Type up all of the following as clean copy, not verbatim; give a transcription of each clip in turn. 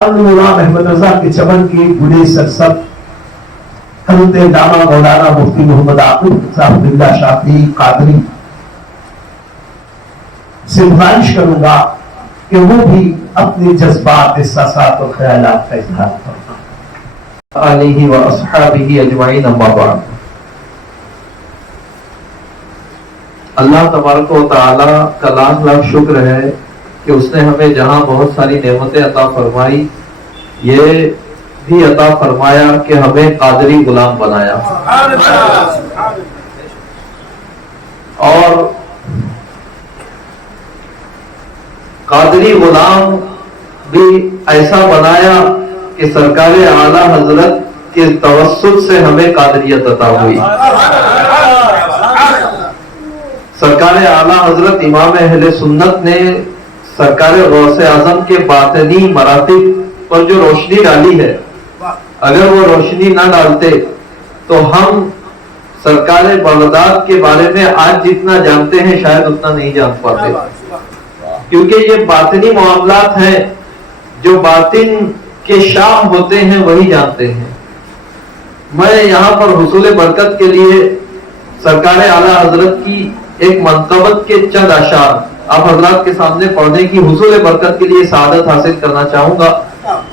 غلام احمد رضا کے چمن کے بڑے سرسب حضرت علامہ مولانا مفتی محمد عاقب صاحب اللہ شافعی قادری سے گزارش کروں گا کہ وہ بھی اپنے جذبات احساسات اور خیالات کا اظہار کرنا آلہ و اصحابہ اجمعین اما بعد۔ اللہ تبارک و تعالی کا لاکھ لاکھ شکر ہے کہ اس نے ہمیں جہاں بہت ساری نعمتیں عطا فرمائی، یہ بھی عطا فرمایا کہ ہمیں قادری غلام بنایا، اور قادری غلام بھی ایسا بنایا کہ سرکار اعلیٰ حضرت کے توسط سے ہمیں قادریت عطا ہوئی۔ سرکار اعلیٰ حضرت امام اہل سنت نے سرکار غوث اعظم کے باطنی مراتب پر جو روشنی ڈالی ہے، اگر وہ روشنی نہ ڈالتے تو ہم سرکار بغداد کے بارے میں آج جتنا جانتے ہیں شاید اتنا نہیں جان پاتے، کیونکہ یہ باطنی معاملات ہیں، جو باطن کے شام ہوتے ہیں وہی جانتے ہیں۔ میں یہاں پر حصول برکت کے لیے سرکار اعلیٰ حضرت کی ایک منقبت کے چند اشعار آپ حضرات کے سامنے پڑھنے کی حصول برکت کے لیے سعادت حاصل کرنا چاہوں گا۔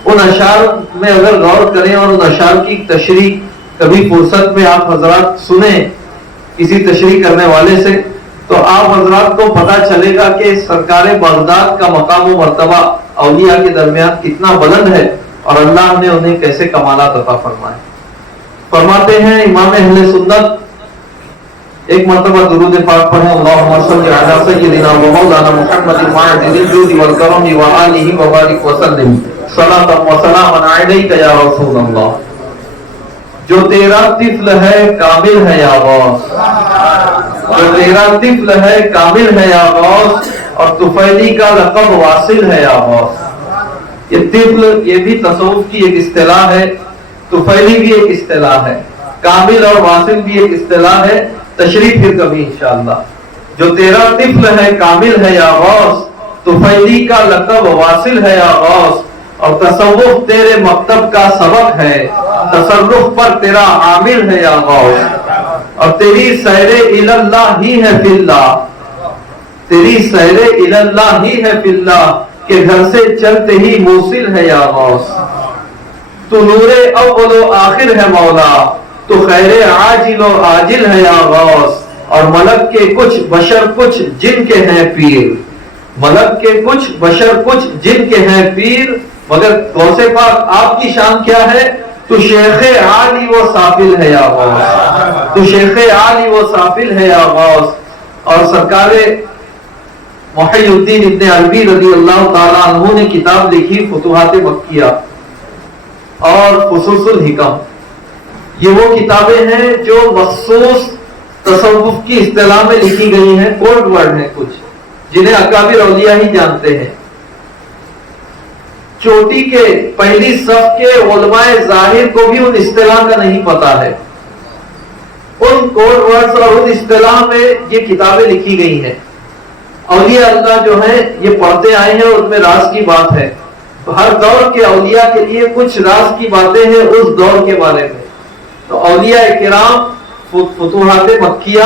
ان اشعار میں اگر غور کریں اور ان اشعار کی تشریح کبھی فرصت میں آپ حضرات سنیں کسی تشریح کرنے والے سے، تو آپ حضرات کو پتہ چلے گا کہ سرکار بغداد کا مقام و مرتبہ اولیاء کے درمیان کتنا بلند ہے اور اللہ نے انہیں کیسے کمالات عطا فرمائے۔ فرماتے ہیں امام اہل سنت، ایک مرتبہ درود پاک پڑھیں، اللہم صلی علی سیدنا و مولانا محمد معدن الجود والکرم وآلہ وبارک وسلم صلاۃ و سلام علیک یا رسول اللہ۔ جو تیرا طفل ہے کامل ہے یا غوث، جو تیرا طفل ہے کامل ہے یا غوث، اور طفیلی کا لقب واصل ہے یا غوث۔ یہ طفل یہ بھی تصوف کی ایک اصطلاح ہے، طفیلی بھی ایک اصطلاح ہے، کامل اور واصل بھی ایک اصطلاح ہے، تشریح پھر کبھی انشاءاللہ۔ جو تیرا طفل ہے کامل ہے یا غوث، طفیلی کا لقب واصل ہے یا غوث، اور تصوف تیرے مکتب کا سبق ہے، تصرف پر تیرا عامل ہے یا غوث، اور تیری سیر اللہ ہی ہے فی اللہ، تیری سیر اللہ ہی ہے فی اللہ، کہ گھر سے چلتے ہی موصل ہے یا غوث۔ تو نور اول و آخر ہے مولا، تو خیر عاجل و عاجل ہے یا غوث، اور ملک کے کچھ بشر کچھ جن کے ہیں پیر، ملک کے کچھ بشر کچھ جن کے ہیں پیر، مگر غوث پاک آپ کی شان کیا ہے؟ تو شیخ عالی و سافل ہے یا غوث، تو شیخ عالی و سافل ہے یا غوث۔ اور سرکار محی الدین ابن عربی رضی اللہ تعالیٰ عنہ نے کتاب لکھی فتوحات مکیہ اور فصوص الحکم۔ یہ وہ کتابیں ہیں جو مخصوص تصوف کی اصطلاح میں لکھی گئی ہیں، کوڈ ورڈ ہیں کچھ جنہیں اکابر اولیاء ہی جانتے ہیں۔ چوٹی کے پہلی صف کے علماء ظاہر کو بھی ان اصطلاح کا نہیں پتا ہے، ان کوڈ ورڈز اور ان اصطلاح میں یہ کتابیں لکھی گئی ہیں۔ اولیاء اللہ جو ہیں یہ پڑھتے آئے ہیں اور ان میں راز کی بات ہے، ہر دور کے اولیاء کے لیے کچھ راز کی باتیں ہیں اس دور کے بارے میں۔ تو اولیاء کرام فتوحات مکیہ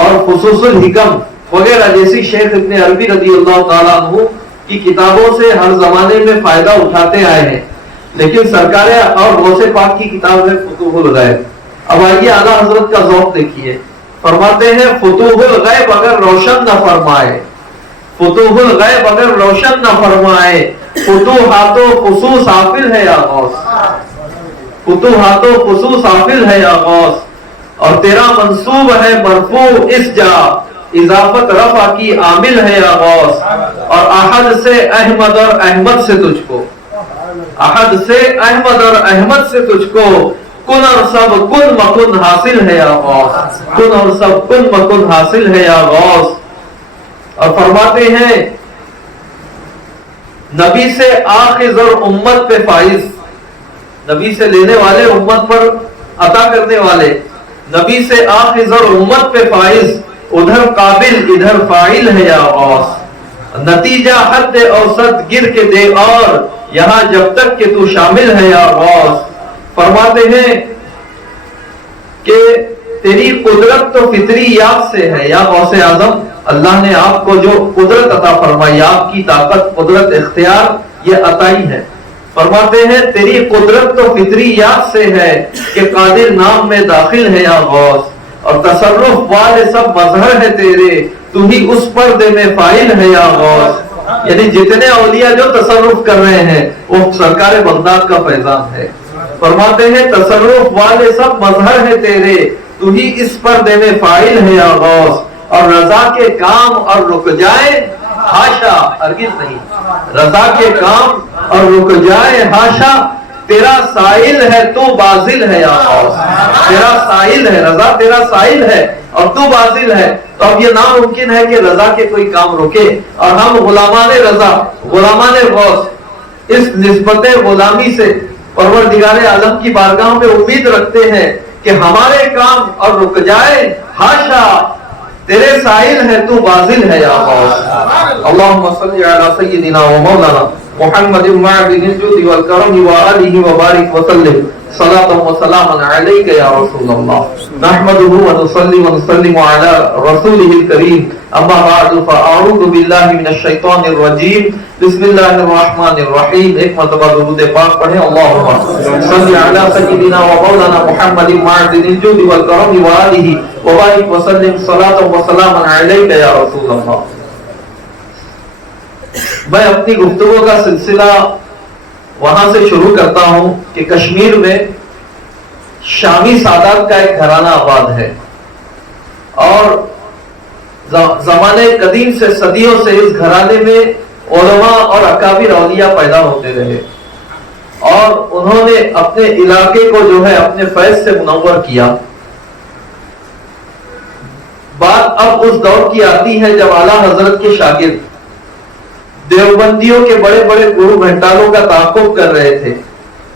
اور فصوص الحکم وغیرہ جیسی شیخ ابن عربی رضی اللہ تعالیٰ عنہ کی کتابوں سے ہر زمانے میں فائدہ اٹھاتے آئے ہیں، لیکن سرکار اور غوث پاک کی کتاب ہے فتوح الغیب۔ اب آئیے اعلیٰ حضرت کا ذوق دیکھیے، فرماتے ہیں فتوح الغیب اگر روشن نہ فرمائے، فتوح الغیب اگر روشن نہ فرمائے، فتوحات و خصوص حافل ہے یا غوث، فتوحات و خصوص حافل ہے یا غوث، اور تیرا منصوب ہے مرفوع اس جا، اضافت رفع کی عامل ہے یا غوث، اور احد سے احمد اور احمد سے تجھ کو، احد سے احمد اور احمد سے تجھ کو، کن اور سب کن مکن حاصل ہے یا غوث، کن اور سب کن مکن حاصل ہے یا غوث۔ اور فرماتے ہیں نبی سے آخذ اور امت پہ فائز، نبی سے لینے والے امت پر عطا کرنے والے، نبی سے آخذ اور امت پہ فائز، ادھر قابل ادھر فاعل ہے یا غوث، نتیجہ حد اوسط گر کے دے اور یہاں جب تک کہ تو شامل ہے یا غوث. فرماتے ہیں کہ تیری قدرت تو فطری یاد سے ہے یا غوث اعظم. اللہ نے آپ کو جو قدرت عطا فرمائی، آپ کی طاقت، قدرت، اختیار، یہ عطائی ہے. فرماتے ہیں تیری قدرت تو فطری یاد سے ہے کہ قادر نام میں داخل ہے یا غوث، اور تصرف والے سب مظہر ہے تیرے، تو ہی اس پردے میں فاعل ہے یا غوث. یعنی جتنے اولیاء جو تصرف کر رہے ہیں وہ سرکار بغداد کا فیضان ہے. فرماتے ہیں تصرف والے سب مظہر ہے تیرے، تو ہی اس پردے میں فاعل ہے یا غوث. اور رضا کے کام اور رک جائے ہاشا، ہرگز نہیں. رضا کے کام اور رک جائے ہاشا، تیرا سائل ہے تو بازل ہے یا غوث. تیرا سائل ہے، رضا تیرا سائل ہے اور تو بازل ہے. تو اب یہ ناممکن ہے کہ رضا کے کوئی کام رکے، اور ہم غلامان رضا، غلامان غوث، اس نسبت غلامی سے پروردگار عالم کی بارگاہ میں امید رکھتے ہیں کہ ہمارے کام اور رک جائے ہاشا، تیرے سائل ہے تو بازل ہے یا غوث. اللہم صلی علی سیدنا و مولانا محمد معدن الجود والکرم وآلہ وبارک وسلم صلاۃ و سلاما علیک یا رسول اللہ. نحمده ونصلی ونسلم علی رسولہ الکریم. اما بعد فاعوذ باللہ من الشیطان الرجیم. بسم اللہ الرحمن الرحیم. ایک مرتبہ درود پاک پڑھیں. اللہم صلی علی سیدنا و مولانا محمد معدن الجود والکرم وآلہ وبارک وسلم صلاۃ و سلاما علیک یا رسول اللہ. میں اپنی گفتگو کا سلسلہ وہاں سے شروع کرتا ہوں کہ کشمیر میں شامی سادات کا ایک گھرانہ آباد ہے، اور زمانے قدیم سے صدیوں سے اس گھرانے میں علماء اور اکابر اولیاء پیدا ہوتے رہے، اور انہوں نے اپنے علاقے کو جو ہے اپنے فیض سے منور کیا. بات اب اس دور کی آتی ہے جب اعلیٰ حضرت کے شاگرد دیوبندیوں کے بڑے بڑے گرو گھنٹالوں کا تعاقب کر رہے تھے.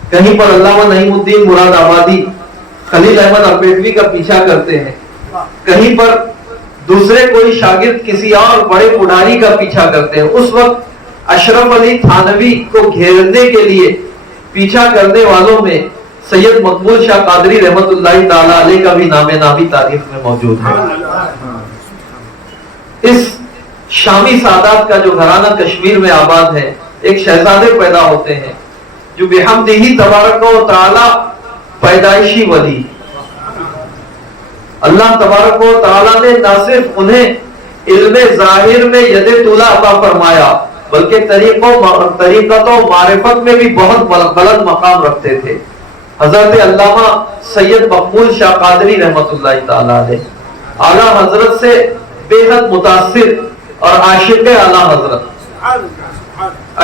کہیں پر علامہ نعیم الدین مراد آبادی، خلیل احمد ارپیٹوی کا پیچھا کرتے ہیں، کہیں پر دوسرے کوئی شاگرد کسی اور بڑے پڑھاری کا پیچھا کرتے ہیں. اس وقت اشرف علی تھانوی کو گھیرنے کے لیے پیچھا کرنے والوں میں سید مقبول شاہ قادری رحمت اللہ تعالی علیہ کا بھی نام نامی تاریخ میں موجود ہے. اس شامی سادات کا جو گھرانہ کشمیر میں آباد ہے، ایک شہزادے پیدا ہوتے ہیں جو بحمدہ تبارک و تعالی پیدائشی ولی. اللہ تبارک و تعالی نے نہ صرف انہیں علم ظاہر میں ید طولا عطا فرمایا، بلکہ طریقت و معرفت میں بھی بہت بلند مقام رکھتے تھے. حضرت علامہ سید مقبول شاہ قادری رحمت اللہ تعالی علیہ اعلیٰ حضرت سے بے حد متاثر اور عاشق اعلیٰ حضرت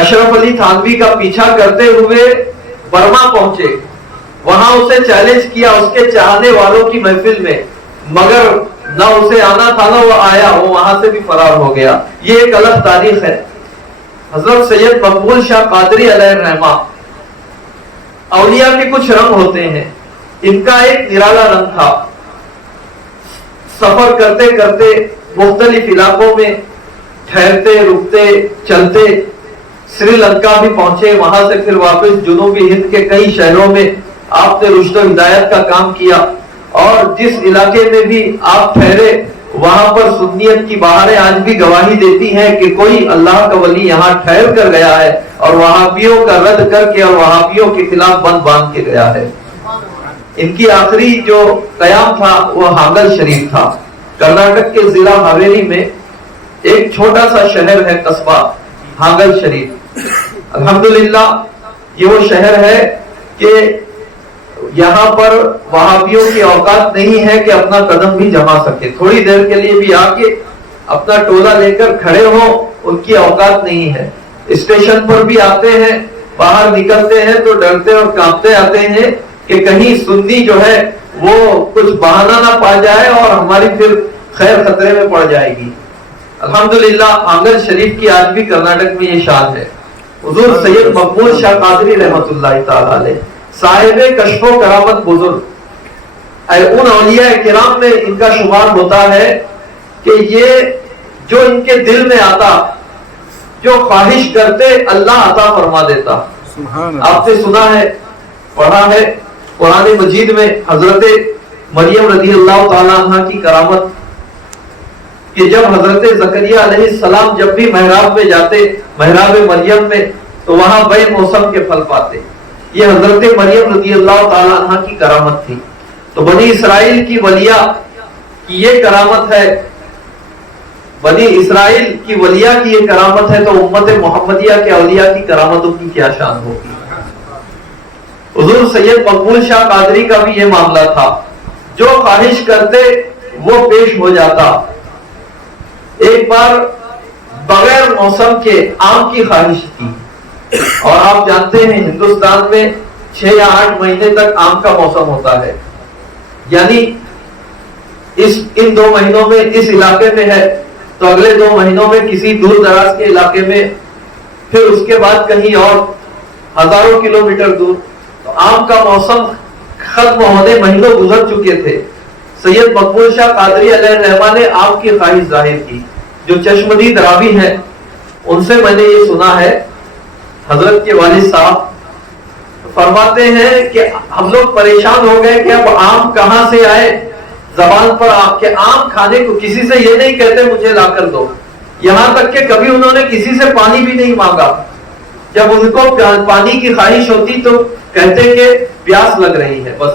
اشرف علی تھانوی کا پیچھا کرتے ہوئے برما پہنچے. وہاں اسے چیلنج کیا اس کے چاہنے والوں کی محفل میں، مگر نہ اسے آنا تھا نہ وہ آیا، وہ وہاں سے بھی فرار ہو گیا. یہ ایک الگ تاریخ ہے. حضرت سید مقبول شاہ قادری علیہ الرحمہ، اولیاء کے کچھ رنگ ہوتے ہیں، ان کا ایک نرالا رنگ تھا. سفر کرتے کرتے مختلف علاقوں میں ٹھہرتے، رکتے، چلتے. سری لنکا بھی پہنچے، وہاں سے پھر واپس جنوبی ہند کے کئی شہروں میں آپ نے رشد و ہدایت کا کام کیا. اور جس علاقے میں بھی آپ ٹھہرے وہاں پر سنیت کی بہاریں آج بھی گواہی دیتی ہیں کہ کوئی اللہ کا ولی یہاں ٹھہر کر گیا ہے اور وہابیوں کا رد کر کے اور وہابیوں کے خلاف بند باندھ کے گیا ہے. ان کی آخری جو قیام تھا وہ ہانگل شریف تھا. کرناٹک کے ضلع حویلی میں ایک چھوٹا سا شہر ہے، قصبہ ہانگل شریف. الحمدللہ یہ وہ شہر ہے کہ یہاں پر وہابیوں کی اوقات نہیں ہے کہ اپنا قدم بھی جما سکے، تھوڑی دیر کے لیے بھی آ کے اپنا ٹولہ لے کر کھڑے ہو، ان کی اوقات نہیں ہے. اسٹیشن پر بھی آتے ہیں، باہر نکلتے ہیں تو ڈرتے اور کانپتے آتے ہیں کہ کہیں سنی جو ہے وہ کچھ بہانہ نہ پا جائے اور ہماری پھر خیر خطرے میں پڑ جائے گی. الحمدللہ ہانگل شریف کی آج بھی کرناٹک میں یہ شان ہے. حضور سید مقبول شاہ قادری رحمت اللہ تعالی علیہ صاحب کشف و کرامت بزرگ، ان اولیاء کرام میں ان کا شمار ہوتا ہے کہ یہ جو ان کے دل میں آتا، جو خواہش کرتے، اللہ عطا فرما دیتا. آپ نے سنا ہے، پڑھا ہے قرآن مجید میں حضرت مریم رضی اللہ تعالیٰ عنہ کی کرامت کہ جب حضرت زکریا علیہ السلام جب بھی محراب میں جاتے، محراب مریم میں، تو وہاں بے موسم کے پھل پاتے. یہ حضرت مریم رضی اللہ تعالیٰ عنہ کی کرامت تھی. تو بنی اسرائیل کی ولیہ کی یہ کرامت ہے، بنی اسرائیل کی ولیہ کی یہ کرامت ہے، تو امت محمدیہ کے اولیاء کی کرامتوں کی کیا شان ہوگی. حضور سید مقبول شاہ قادری کا بھی یہ معاملہ تھا، جو خواہش کرتے وہ پیش ہو جاتا. ایک بار بغیر موسم کے آم کی خواہش تھی، اور آپ جانتے ہیں ہندوستان میں 6 یا 8 مہینے تک آم کا موسم ہوتا ہے. یعنی ان 2 مہینوں میں اس علاقے میں ہے تو اگلے 2 مہینوں میں کسی دور دراز کے علاقے میں، پھر اس کے بعد کہیں اور ہزاروں کلومیٹر دور. تو آم کا موسم ختم ہونے مہینوں گزر چکے تھے. سید مقبول شاہ قادری علیہ الرحمہ نے آم کی خواہش ظاہر کی. جو چشمدید راوی ہیں ان سے میں نے یہ سنا ہے، حضرت کے والد صاحب فرماتے ہیں کہ ہم لوگ پریشان ہو گئے کہ اب آم کہاں سے آئے. زبان پر آپ کے آم کھانے کو کسی سے یہ نہیں کہتے مجھے لا کر دو، یہاں تک کہ کبھی انہوں نے کسی سے پانی بھی نہیں مانگا. جب ان کو پانی کی خواہش ہوتی تو کہتے کہ پیاس لگ رہی ہے، بس.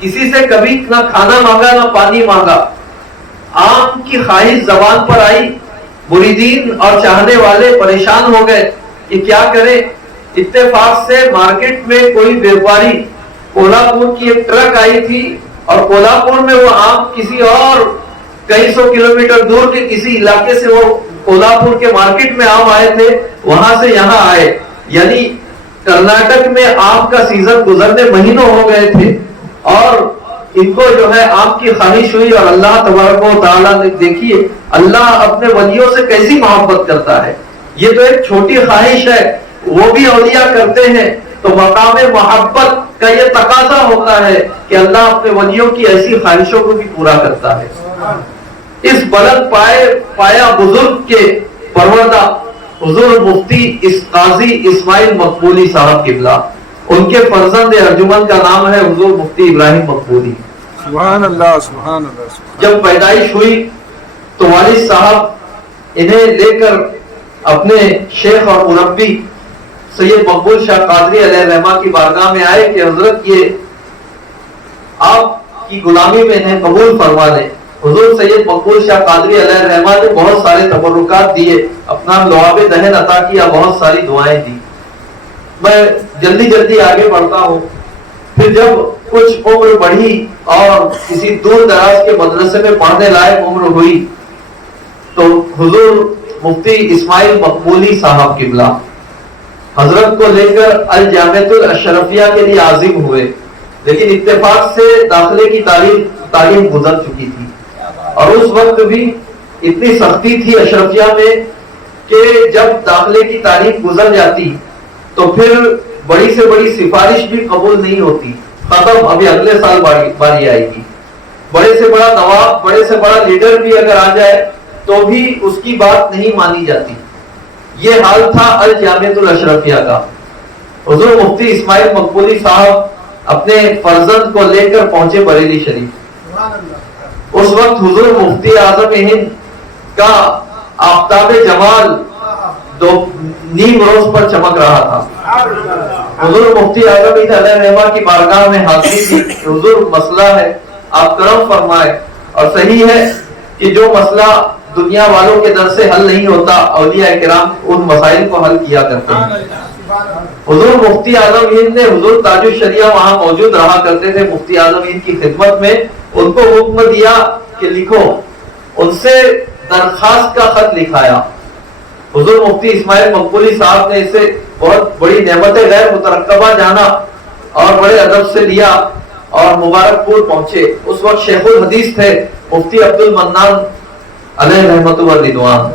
کسی سے کبھی نہ کھانا مانگا نہ پانی مانگا. آم کی خواہش زبان پر آئی، مریدین اور چاہنے والے پریشان ہو گئے کہ کیا کریں. اتفاق سے مارکیٹ میں کوئی بیوپاری کولہاپور کی ایک ٹرک آئی تھی، اور کولہاپور میں وہ آم کسی اور کئی سو کلومیٹر دور کے کسی علاقے سے وہ کولہاپور کے مارکیٹ میں آم آئے تھے، وہاں سے یہاں آئے. یعنی کرناٹک میں آم کا سیزن گزرنے مہینوں ہو گئے تھے، اور ان کو جو ہے آم کی خواہش ہوئی. اور اللہ تبارک و تعالیٰ نے دیکھیے اللہ اپنے ولیوں سے کیسی محبت کرتا ہے. یہ تو ایک چھوٹی خواہش ہے، وہ بھی اولیاء کرتے ہیں. تو مقام محبت کا یہ تقاضا ہوتا ہے کہ اللہ اپنے ولیوں کی ایسی خواہشوں کو بھی پورا کرتا ہے. اس بلند پایا بزرگ کے پروردہ حضور مفتی قاضی اسماعیل مقبولی صاحب قبلہ، ان کے فرزند ارجمن کا نام ہے حضور مفتی ابراہیم مقبولی. سبحان اللہ سبحان اللہ. جب پیدائش ہوئی تو والد صاحب انہیں لے کر اپنے شیخ اور مربی سید مقبول شاہ قادری علیہ الرحمہ کی بارگاہ میں آئے کہ حضرت یہ آپ کی غلامی میں انہیں قبول فرما دیں. حضور سید مقبول شاہ قادری علیہ الرحمہ نے بہت سارے تبرکات دیے، اپنا لعاب دہن عطا کیا، بہت ساری دعائیں دی. میں جلدی آگے بڑھتا ہوں. پھر جب کچھ عمر بڑھی اور کسی دور دراز کے مدرسے میں پڑھنے لائق عمر ہوئی تو حضور مفتی اسماعیل مقبولی صاحب قبلہ حضرت کو لے کر الجامعۃ الاشرفیہ کے لیے عازم ہوئے. لیکن اتفاق سے داخلے کی تعلیم گزر چکی تھی، اور اس وقت بھی اتنی سختی تھی اشرفیہ میں کہ جب داخلے کی تعلیم گزر جاتی تو پھر بڑی سے بڑی سفارش بھی قبول نہیں ہوتی. ختم، ابھی اگلے سال باری آئے گی. بڑے سے بڑا نواب، بڑے سے بڑا لیڈر بھی اگر آ جائے تو بھی اس کی بات نہیں مانی جاتی. یہ حال تھا الجامعۃ الاشرفیہ کا. حضور مفتی اسماعیل مقبولی صاحب اپنے فرزند کو لے کر پہنچے بریلی شریف. اس وقت حضور مفتی اعظم ہند کا آفتاب جمال نیم روز پر چمک رہا تھا. حضور مفتی اعظم ہند علیہ الرحمہ کی بارگاہ میں حاضری تھی. حضور مسئلہ ہے، آپ کرم فرمائے. اور صحیح ہے کہ جو مسئلہ دنیا والوں کے در سے حل نہیں ہوتا، اولیاء کرام ان مسائل کو حل کیا کرتے ہیں. حضور مفتی اعظم ہند نے، حضور تاج الشریعہ وہاں موجود رہا کرتے تھے مفتی اعظم ہند کی خدمت میں، ان کو حکم دیا کہ لکھو. ان سے درخواست کا خط لکھایا. حضور مفتی اسماعیل مقبولی صاحب نے اسے بہت بڑی نعمت غیر مترقبہ جانا اور بڑے ادب سے لیا اور مبارک پور پہنچے. اس وقت شیخ الحدیث تھے مفتی عبد المنان علیہ رحمت و رضوان.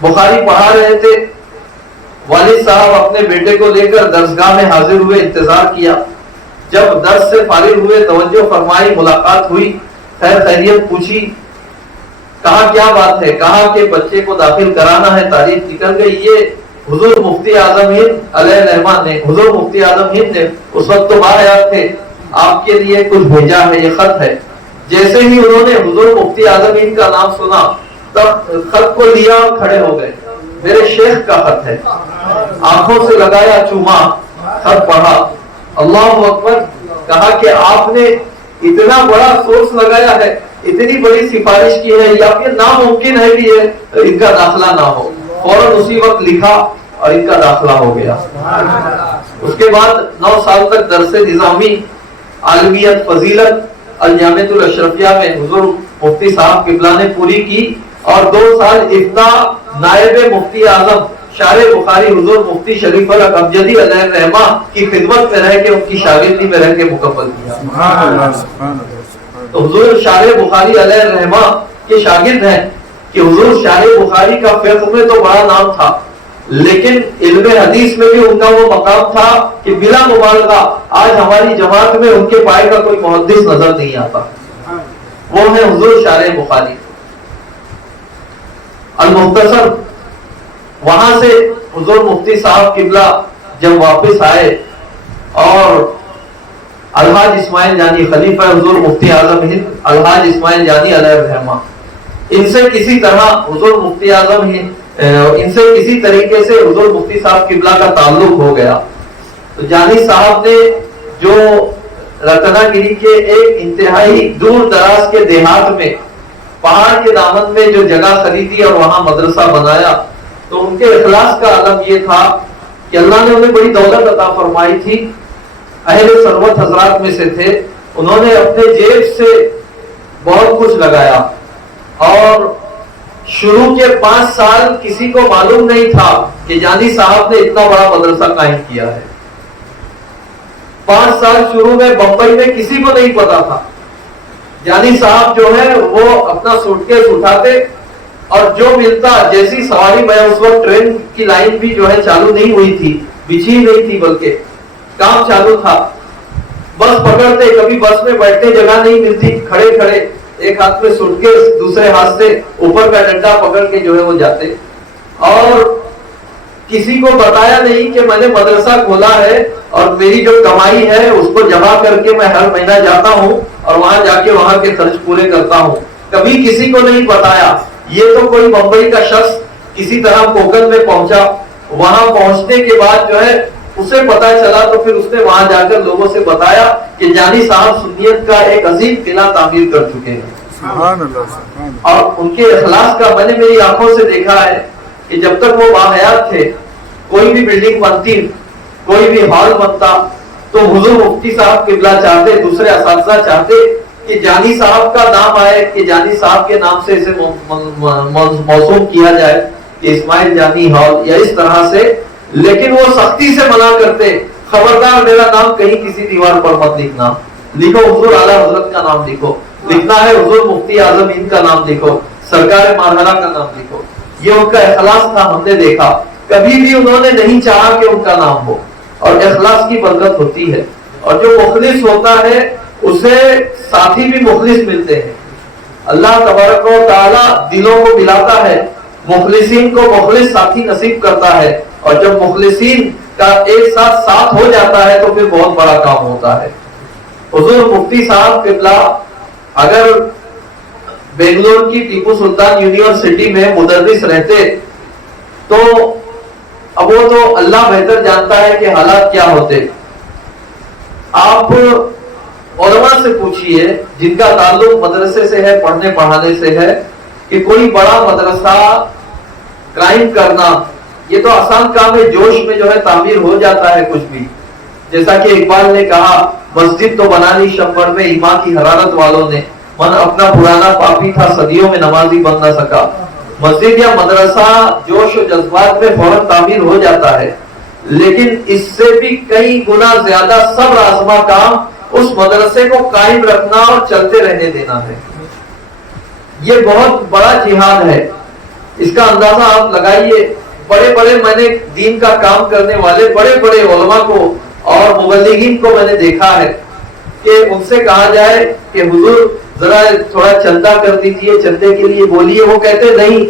بخاری پڑھا رہے تھے. والد صاحب اپنے بیٹے کو لے کر درسگاہ میں حاضر ہوئے، انتظار کیا. جب درس سے فارغ ہوئے توجہ فرمائی، ملاقات ہوئی، خیر خیریت پوچھی. کہا کیا بات ہے؟ کہا کہ بچے کو داخل کرانا ہے. تاریخ نکل گئی. یہ حضور مفتی اعظم ہند علیہ الرحمٰن نے، حضور مفتی اعظم ہند نے اس وقت تو باحیات تھے، آپ کے لیے کچھ بھیجا ہے، یہ خط ہے۔ جیسے ہی انہوں نے حضور مفتی اعظم ہند کا نام سنا تب خط کو لیا اور کھڑے ہو گئے۔ میرے شیخ کا خط ہے، آنکھوں سے لگایا، چوما، خط پڑھا، اللہ اکبر، کہا کہ آپ نے اتنا بڑا سورس لگایا ہے، اتنی بڑی سفارش کی ہے، یا پھر ناممکن ہے کہ ان کا داخلہ نہ ہو۔ فوراً اسی وقت لکھا اور ان کا داخلہ ہو گیا۔ اس کے بعد 9 سال تک درس نظامی، عالمیت، فضیلت الجامعۃ الاشرفیہ میں حضور مفتی صاحب قبلہ نے پوری کی، اور 2 سال افتاء نائب مفتی اعظم شارح بخاری حضور مفتی شریف الحق ابجدی علیہ الرحمہ کی خدمت میں رہ کے، ان کی شاگردی میں رہ کے مکمل کیا۔ تو حضور شارح بخاری علیہ الرحمہ کے شاگرد ہیں کہ حضور شارح بخاری کا فقہ میں تو بڑا نام تھا، لیکن علم حدیث میں بھی ان کا وہ مقام تھا کہ بلا مبالغہ آج ہماری جماعت میں ان کے پائے کا کوئی محدث نظر نہیں آتا، وہ ہے حضور شارح بخاری۔ المختصر، وہاں سے حضور مفتی صاحب قبلہ جب واپس آئے اور الحاج اسماعیل جانی خلیفہ حضور مفتی اعظم ہند الحاج اسماعیل جانی علیہ الرحمہ، ان سے کسی طرح حضور مفتی اعظم ہند ان سے کسی طریقے سے حضور مفتی صاحب قبلہ کا تعلق ہو گیا۔ تو جانی صاحب نے جو رتنا گیری کے ایک انتہائی دور دراز کے دیہات میں پہاڑ کے دامن میں جو جگہ خریدی اور وہاں مدرسہ بنایا، تو ان کے اخلاص کا عالم یہ تھا کہ اللہ نے انہیں بڑی دولت عطا فرمائی تھی، اہل ثروت حضرات میں سے تھے، انہوں نے اپنے جیب سے بہت کچھ لگایا، اور شروع کے 5 سال کسی کو معلوم نہیں تھا کہ جانی صاحب نے اتنا بڑا مدرسہ قائم کیا ہے۔ 5 سال شروع میں بمبئی میں کسی کو نہیں پتا تھا۔ جانی صاحب جو ہے وہ اپنا سوٹ کیس اٹھاتے اور جو ملتا، جیسی سواری، میں اس وقت ٹرین کی لائن بھی جو ہے چالو نہیں ہوئی تھی، بچھی نہیں تھی، بلکہ کام چالو تھا، بس پکڑتے، کبھی بس میں بیٹھتے جگہ نہیں ملتی، کھڑے کھڑے ایک ہاتھ میں سوٹ کے دوسرے ہاتھ سے اوپر کا ڈنڈا پکڑ کے جو ہے وہ جاتے، اور کسی کو بتایا نہیں کہ میں نے مدرسہ کھولا ہے اور میری جو کمائی ہے اس کو جمع کر کے میں ہر مہینہ جاتا ہوں اور وہاں جا کے وہاں کے خرچ پورے کرتا ہوں، کبھی کسی کو نہیں بتایا۔ یہ تو کوئی بمبئی کا شخص کسی طرح کوکن میں پہنچا، وہاں پہنچنے کے بعد جو ہے اسے پتا چلا، تو پھر اس نے وہاں جا کر لوگوں سے بتایا کہ جانی صاحب سنیت کا ایک عظیم قلعہ تعمیر کر چکے ہیں۔ سبحان اللہ، سبحان اللہ۔ اور ان کے اخلاص کا میں نے میری آنکھوں سے دیکھا ہے کہ جب تک وہ باحیات تھے، کوئی بھی بلڈنگ بنتی، کوئی بھی ہال بنتا، تو حضور مفتی صاحب قبلہ چاہتے، دوسرے اساتذہ چاہتے کہ جانی صاحب کا نام آئے، کہ جانی صاحب کے نام سے اسے موسوم کیا جائے کہ اسماعیل جانی ہال یا اس طرح سے، لیکن وہ سختی سے منع کرتے، خبردار میرا نام کہیں کسی دیوار پر مت لکھنا، لکھو حضور اعلیٰ حضرت کا نام لکھو، لکھنا ہے حضور مفتی اعظم ہند کا نام لکھو، سرکار مرحلہ کا نام لکھو۔ یہ ان کا اخلاص تھا، ہم نے دیکھا، کبھی بھی انہوں نے نہیں چاہا کہ ان کا نام ہو، اور اخلاص کی برکت ہوتی ہے، اور جو مخلص ہوتا ہے اسے ساتھی بھی مخلص ملتے ہیں۔ اللہ تبارک و تعالی دلوں کو ملاتا ہے، مخلصین کو مخلص ساتھی نصیب کرتا ہے، اور جب مخلصین کا ایک ساتھ ہو جاتا ہے تو پھر بہت بڑا کام ہوتا ہے۔ حضور مفتی صاحب قبلہ اگر بنگلور کی ٹیپو سلطان یونیورسٹی میں مدرس رہتے تو اب وہ تو اللہ بہتر جانتا ہے کہ حالات کیا ہوتے۔ آپ علماء سے پوچھئے جن کا تعلق مدرسے سے ہے، پڑھنے پڑھانے سے ہے، کہ کوئی بڑا مدرسہ قائم کرنا یہ تو آسان کام ہے، جوش میں جو ہے تعمیر ہو جاتا ہے کچھ بھی، جیسا کہ اقبال نے کہا، مسجد تو بنا لی شمبر میں ایمان کی حرارت والوں نے، من اپنا پرانا پاپی تھا صدیوں میں نمازی بن نہ سکا۔ مسجد یا مدرسہ جوش و جذبات میں فوراً تعمیر ہو جاتا ہے، لیکن اس سے بھی کئی گنا زیادہ صبر آزما کام اس مدرسے کو قائم رکھنا اور چلتے رہنے دینا ہے۔ یہ بہت بڑا جہاد ہے، اس کا اندازہ آپ لگائیے۔ بڑے بڑے میں نے دین کا کام کرنے والے بڑے بڑے علماء کو اور مبلغین کو میں نے دیکھا ہے کہ ان سے کہا جائے کہ حضور ذرا تھوڑا چندہ کر دیجئے، چندے کے لیے بولیے، وہ کہتے نہیں،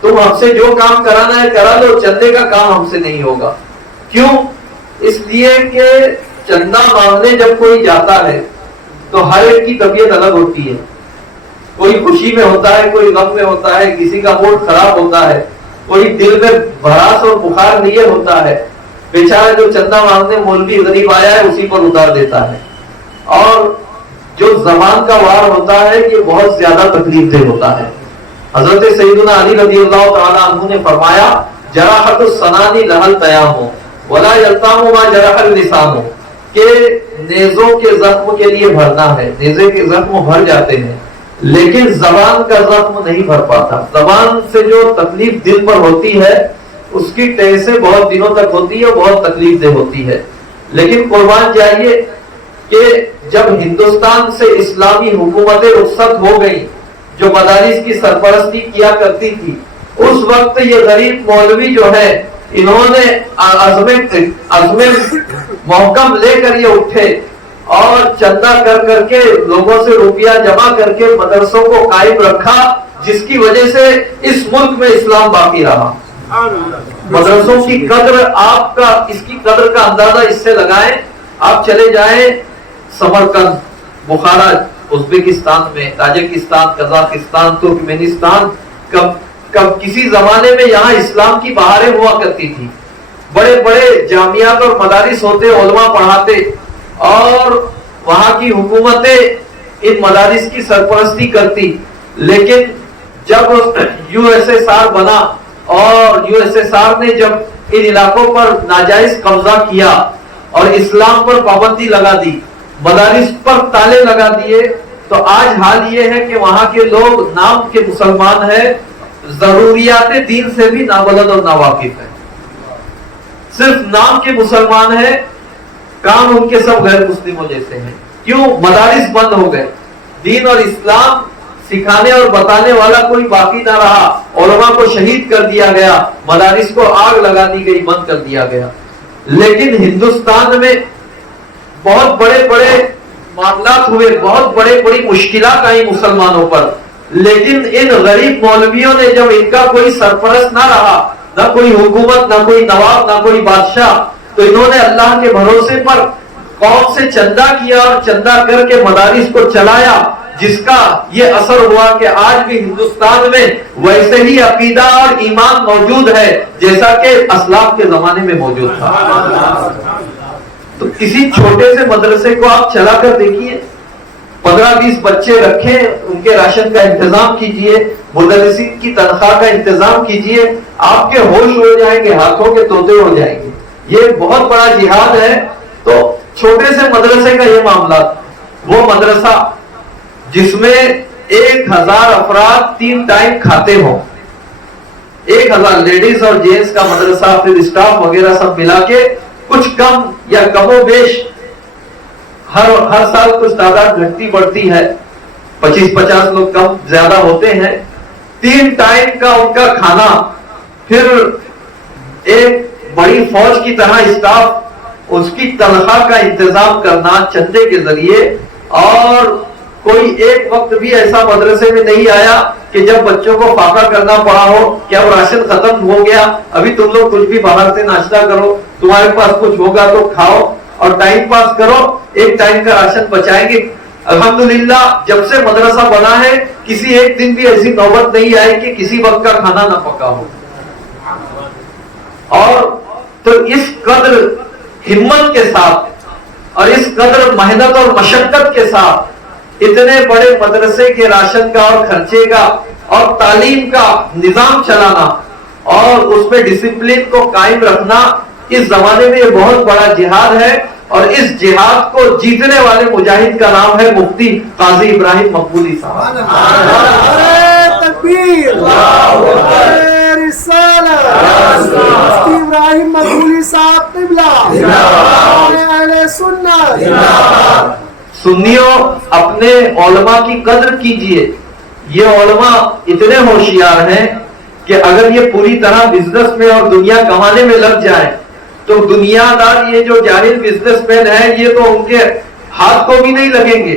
تم ہم سے جو کام کرانا ہے کرا لو، چندے کا کام ہم سے نہیں ہوگا. کیوں؟ اس لیے کہ چندہ مانگنے جب کوئی جاتا ہے تو ہر ایک کی طبیعت الگ ہوتی ہے. کوئی خوشی میں ہوتا ہے، کوئی غم میں ہوتا ہے، کسی کا موڈ خراب ہوتا ہے، کوئی دل میں بھڑاس اور بخار لیے ہوتا ہے. بیچارہ جو چندہ مانگنے مولوی غریب آیا ہے اسی پر اتار دیتا ہے. اور جو زبان کا وار ہوتا ہے یہ بہت زیادہ تکلیف دہ ہوتا ہے. حضرت سیدنا علی رضی اللہ تعالی عنہ نے فرمایا جراحت السنانی لہل تیام ولا یلتام ما جرح اللسان، کہ نیزوں کے زخم کے لیے بھرنا ہے، نیزے کے زخم بھر جاتے ہیں لیکن زبان کا زخم نہیں بھر پاتا. زبان سے جو تکلیف دل پر ہوتی ہے اس کی تحسیں بہت دنوں تک ہوتی ہے، بہت تکلیف دہ ہوتی ہے. لیکن قربان جائیے کہ جب ہندوستان سے اسلامی حکومتیں رخصت ہو گئیں جو مدارس کی سرپرستی کیا کرتی تھی، اس وقت یہ غریب مولوی جو ہے انہوں نے عزم محکم لے کر یہ اٹھے اور چندہ کر کر کے لوگوں سے روپیہ جمع کر کے مدرسوں کو قائم رکھا، جس کی وجہ سے اس ملک میں اسلام باقی رہا. مدرسوں کی قدر، آپ کا اس کی قدر کا اندازہ اس سے لگائیں. آپ چلے جائیں سمرقند، بخارا، ازبکستان میں، تاجکستان، قزاقستان، ترکمانستان، کب کسی زمانے میں یہاں اسلام کی بہاریں ہوا کرتی تھی. بڑے بڑے جامعات اور مدارس ہوتے، علماء پڑھاتے اور وہاں کی حکومتیں ان مدارس کی سرپرستی کرتی. لیکن جب یو ایس ایس آر بنا اور یو ایس ایس آر نے جب ان علاقوں پر ناجائز قبضہ کیا اور اسلام پر پابندی لگا دی، مدارس پر تالے لگا دیے، تو آج حال یہ ہے کہ وہاں کے لوگ نام کے مسلمان ہیں، ضروریات دین سے بھی نابلد اور ناواقف ہیں. صرف نام کے مسلمان ہیں، کام ان کے سب غیر مسلموں جیسے ہیں. کیوں؟ مدارس بند ہو گئے، دین اور اسلام سکھانے اور بتانے والا کوئی باقی نہ رہا. علماء کو شہید کر دیا گیا، مدارس کو آگ لگا دی گئی، بند کر دیا گیا. لیکن ہندوستان میں بہت بڑے بڑے معاملات ہوئے، بہت بڑی مشکلات آئی مسلمانوں پر. لیکن ان غریب مولویوں نے جب ان کا کوئی سرپرست نہ رہا، نہ کوئی حکومت، نہ کوئی نواب، نہ کوئی بادشاہ، تو انہوں نے اللہ کے بھروسے پر قوم سے چندہ کیا اور چندہ کر کے مدارس کو چلایا، جس کا یہ اثر ہوا کہ آج بھی ہندوستان میں ویسے ہی عقیدہ اور ایمان موجود ہے جیسا کہ اسلاف کے زمانے میں موجود تھا. تو کسی چھوٹے سے مدرسے کو آپ چلا کر دیکھیے، 15-20 بچے رکھیں، ان کے راشن کا انتظام کیجئے، مدرسین کی تنخواہ کا انتظام کیجئے، آپ کے ہوش ہو جائیں گے، ہاتھوں کے طوطے ہو جائیں گے. یہ بہت بڑا جہاد ہے. تو چھوٹے سے مدرسے کا یہ معاملہ، وہ مدرسہ جس میں 1000 افراد 3 ٹائم کھاتے ہوں، 1000 لیڈیز اور جینٹس کا مدرسہ، پھر اسٹاف وغیرہ سب ملا کے کچھ کم یا کم و بیش ہر سال کچھ تعداد گھٹتی بڑھتی ہے، 25-50 لوگ کم زیادہ ہوتے ہیں. 3 ٹائم کا ان کا کھانا، پھر ایک بڑی فوج کی طرح اسٹاف، اس کی تنخواہ کا انتظام کرنا چندے کے ذریعے. اور کوئی ایک وقت بھی ایسا مدرسے میں نہیں آیا کہ جب بچوں کو فاقہ کرنا پڑا ہو کہ اب راشن ختم ہو گیا، ابھی تم لوگ کچھ بھی باہر سے ناشتہ کرو، تمہارے پاس کچھ ہوگا تو کھاؤ اور ٹائم پاس کرو، ایک ٹائم کا راشن بچائیں گے. الحمدللہ جب سے مدرسہ بنا ہے کسی ایک دن بھی ایسی نوبت نہیں آئی کہ کسی وقت کا کھانا نہ پکا ہو. اور تو اس قدر ہمت کے ساتھ اور اس قدر محنت اور مشقت کے ساتھ اتنے بڑے مدرسے کے راشن کا اور خرچے کا اور تعلیم کا نظام چلانا اور اس میں ڈسپلن کو قائم رکھنا اس زمانے میں یہ بہت بڑا جہاد ہے. اور اس جہاد کو جیتنے والے مجاہد کا نام ہے مفتی قاضی ابراہیم مقبولی صاحب. ابراہیم مقبولی صاحب سنیوں، اپنے علماء کی قدر کیجئے. یہ علماء اتنے ہوشیار ہیں کہ اگر یہ پوری طرح بزنس میں اور دنیا کمانے میں لگ جائیں تو دنیا دار یہ جو جاہل بزنس مین ہیں یہ تو ان کے ہاتھ کو بھی نہیں لگیں گے.